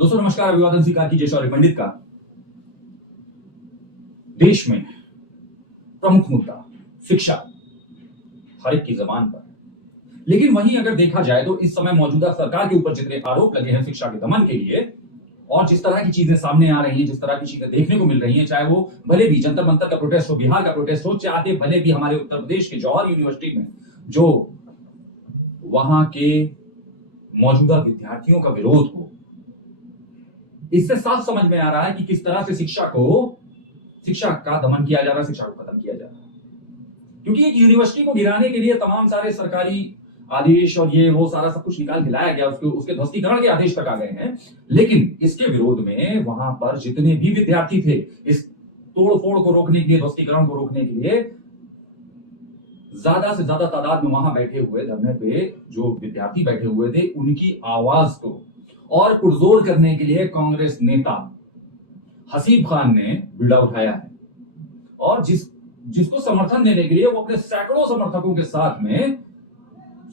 दोस्तों नमस्कार, अभिवादन स्वीकार कीजिए शौर्य पंडित का। देश में प्रमुख मुद्दा शिक्षा हर एक की जबान पर है। लेकिन वहीं अगर देखा जाए तो इस समय मौजूदा सरकार के ऊपर जितने आरोप लगे हैं शिक्षा के दमन के लिए, और जिस तरह की चीजें सामने आ रही हैं, जिस तरह की चीजें देखने को मिल रही हैं, चाहे वो भले भी जंतर मंतर का प्रोटेस्ट हो, बिहार का प्रोटेस्ट हो, चाहे भले भी हमारे उत्तर प्रदेश के जौहर यूनिवर्सिटी में जो वहां के मौजूदा विद्यार्थियों का विरोध हो, इससे साफ समझ में आ रहा है कि किस तरह से शिक्षा का दमन किया जा रहा है, शिक्षा को खत्म किया जा रहा है। क्योंकि एक यूनिवर्सिटी को गिराने के लिए तमाम सारे सरकारी आदेश और ये वो सारा सब कुछ निकाल के लाया गया, उसके ध्वस्तीकरण के आदेश तक आ गए हैं। लेकिन इसके विरोध में वहां पर जितने भी विद्यार्थी थे, इस तोड़फोड़ को रोकने के लिए, ध्वस्तीकरण को रोकने के लिए ज्यादा से ज्यादा तादाद में वहां बैठे हुए धरने पे जो विद्यार्थी बैठे हुए थे, उनकी आवाज को और पुरजोर करने के लिए कांग्रेस नेता हसीब खान ने बीड़ा उठाया है। और जिसको समर्थन देने के लिए वो अपने सैकड़ों समर्थकों के साथ में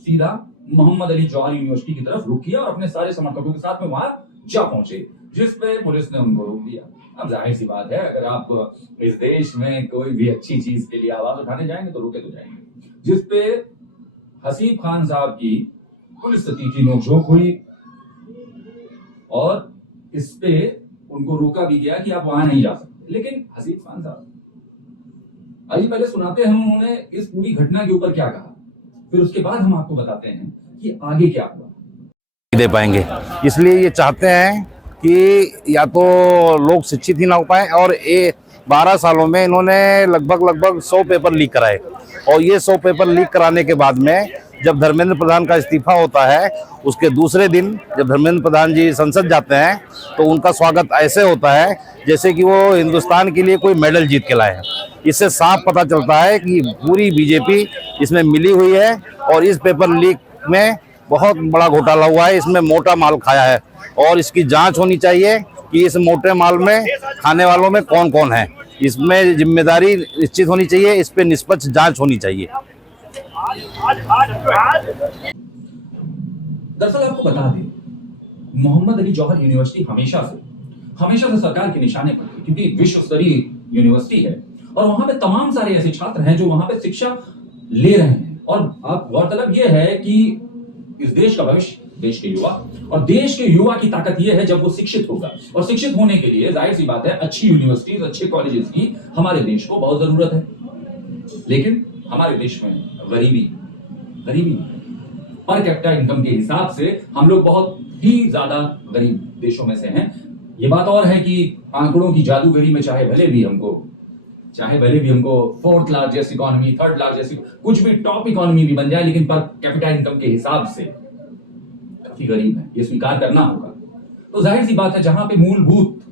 सीधा मोहम्मद अली जौहर यूनिवर्सिटी की तरफ रुक किया और अपने सारे समर्थकों के साथ में वहां जा पहुंचे, जिस पे पुलिस ने उनको रोक दिया। अब जाहिर सी बात है, अगर आप इस देश में कोई भी अच्छी चीज के लिए आवाज उठाने जाएंगे तो रुके तो जाएंगे। जिस पे हसीब खान साहब की पुलिस से तीखी नोकझोंक हुई और इस पे उनको रोका भी गया कि आप वहां नहीं जा सकते। लेकिन हसीब खान साहब, आइए पहले सुनाते हैं उन्होंने इस पूरी घटना के ऊपर क्या कहा, फिर उसके बाद हम आपको बताते हैं कि आगे क्या हुआ। दे पाएंगे, इसलिए ये चाहते हैं कि या तो लोग शिक्षित ही ना हो पाए। और 12 सालों में इन्होंने लगभग 100 पेपर लीक कराए, और ये 100 पेपर लीक कराने के बाद में जब धर्मेंद्र प्रधान का इस्तीफा होता है, उसके दूसरे दिन जब धर्मेंद्र प्रधान जी संसद जाते हैं तो उनका स्वागत ऐसे होता है जैसे कि वो हिंदुस्तान के लिए कोई मेडल जीत के लाए हैं। इससे साफ पता चलता है कि पूरी बीजेपी इसमें मिली हुई है और इस पेपर लीक में बहुत बड़ा घोटाला हुआ है, इसमें मोटा माल खाया है और इसकी जांच होनी चाहिए कि इस मोटे माल में खाने वालों में कौन कौन है। इसमें जिम्मेदारी निश्चित होनी चाहिए, इस पे निष्पक्ष जांच होनी चाहिए। दरअसल आपको बता दें, मोहम्मद अली जौहर यूनिवर्सिटी हमेशा से सरकार के निशाने पर थी, क्योंकि विश्व स्तरीय यूनिवर्सिटी है और वहां पे तमाम सारे ऐसे छात्र हैं जो वहां पे शिक्षा ले रहे हैं। और आप गौरतलब ये है कि इस देश का भविष्य देश के युवा, और देश के युवा की ताकत यह है जब वो शिक्षित होगा। और शिक्षित होने के लिए जाहिर सी बात है अच्छी यूनिवर्सिटीज, अच्छे कॉलेजेस की हमारे देश को बहुत जरूरत है। लेकिन हमारे देश में गरीबी पर कैपिटा इनकम के हिसाब से हम लोग बहुत ही ज्यादा गरीब देशों में से हैं। ये बात और है कि आंकड़ों की जादूगरी में चाहे भले भी हमको fourth largest economy, third largest, कुछ भी टॉप इकोनॉमी भी बन जाए, लेकिन पर कैपिटा इनकम के हिसाब से काफी गरीब है, ये स्वीकार करना होगा। तो जाहिर सी बात है, जहां पे मूलभूत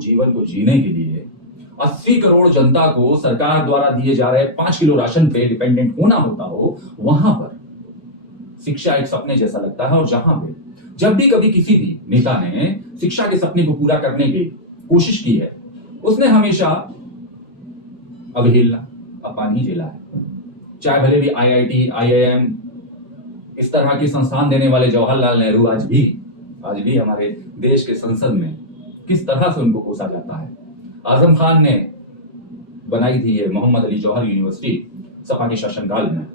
जीवन को जीने के लिए 80 करोड़ जनता को सरकार द्वारा दिए जा रहे 5 किलो राशन पे डिपेंडेंट होना होता हो, वहां पर शिक्षा एक सपने जैसा लगता है। और जहां पे जब भी कभी किसी भी नेता ने शिक्षा के सपने को पूरा करने की कोशिश की है, उसने हमेशा अवहेलना, अपमान ही झेला है। चाहे भले भी IIT, IIM इस तरह की संस्थान देने वाले जवाहरलाल नेहरू आज भी हमारे देश के संसद में किस तरह से उनको कोसा जाता है। आजम खान ने बनाई थी ये मोहम्मद अली जौहर यूनिवर्सिटी सपा के शासनकाल में।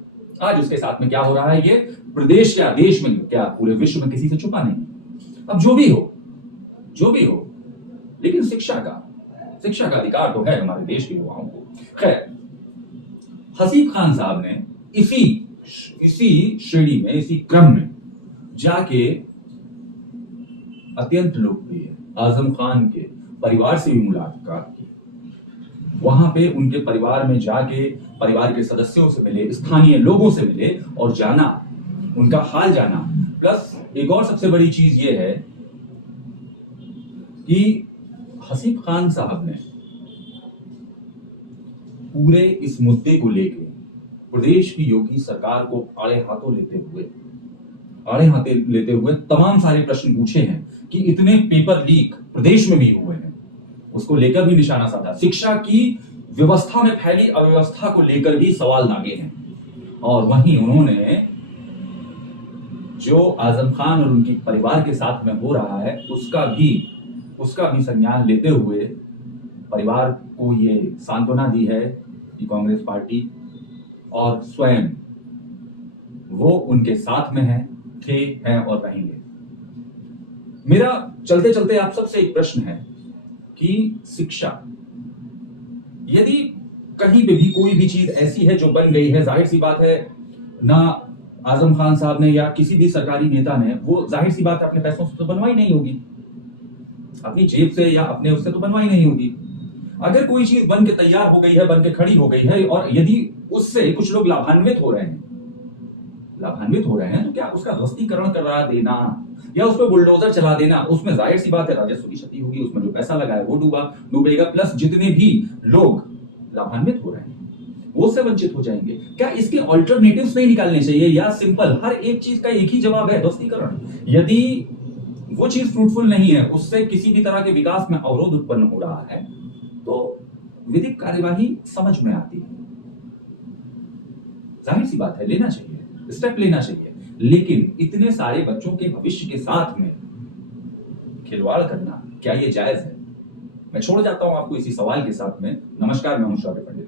आज उसके साथ में क्या हो रहा है, ये प्रदेश क्या, देश में क्या, पूरे विश्व में किसी से छुपा नहीं। अब जो भी हो, लेकिन शिक्षा का अधिकार तो है हमारे देश के युवाओं को। खैर, हसीब खान साहब ने इसी श्रेणी में, इसी क्रम में जाके अत्यंत लोकप्रिय आजम खान के परिवार से भी मुलाकात की। वहां पे उनके परिवार में जाके परिवार के सदस्यों से मिले, स्थानीय लोगों से मिले और जाना, उनका हाल जाना। प्लस एक और सबसे बड़ी चीज ये है कि हसीब खान साहब ने पूरे इस मुद्दे को लेकर प्रदेश की योगी सरकार को आड़े हाथों लेते हुए तमाम सारे प्रश्न पूछे हैं कि इतने पेपर लीक प्रदेश में भी हुए हैं, उसको लेकर भी निशाना साधा। शिक्षा की व्यवस्था में फैली अव्यवस्था को लेकर भी सवाल दागे हैं। और वहीं उन्होंने जो आजम खान और उनकी परिवार के साथ में हो रहा है उसका भी संज्ञान लेते हुए परिवार को ये सांत्वना दी है कि कांग्रेस पार्टी और स्वयं वो उनके साथ में हैं और रहेंगे। मेरा चलते चलते आप सबसे एक प्रश्न है कि शिक्षा, यदि कहीं पे भी कोई भी चीज ऐसी है जो बन गई है, जाहिर सी बात है ना आजम खान साहब ने या किसी भी सरकारी नेता ने, वो जाहिर सी बात है अपने पैसों से तो बनवाई नहीं होगी, अपनी जेब से या अपने उससे तो बनवाई नहीं होगी। अगर कोई चीज बन के तैयार हो गई है, बन के खड़ी हो गई है और यदि उससे कुछ लोग लाभान्वित हो रहे हैं तो क्या उसका ध्वस्तीकरण करा देना या उस पर बुलडोजर चला देना, उसमें जाहिर सी बात है राजस्व की क्षति होगी, उसमें जो पैसा लगा है वो डूबेगा, प्लस जितने भी लोग लाभान्वित हो रहे हैं वो उससे वंचित हो जाएंगे। क्या इसके ऑल्टरनेटिव्स नहीं निकालने चाहिए या सिंपल हर एक चीज का एक ही जवाब है, ध्वस्तीकरण? यदि वो चीज फ्रूटफुल नहीं है, उससे किसी भी तरह के विकास में अवरोध उत्पन्न हो रहा है, तो विधिक कार्यवाही समझ में आती है, जाहिर सी बात है लेना चाहिए, स्टेप लेना चाहिए। लेकिन इतने सारे बच्चों के भविष्य के साथ में खिलवाड़ करना, क्या ये जायज है? मैं छोड़ जाता हूं आपको इसी सवाल के साथ में। नमस्कार, मैं हूं शौर्य पंडित।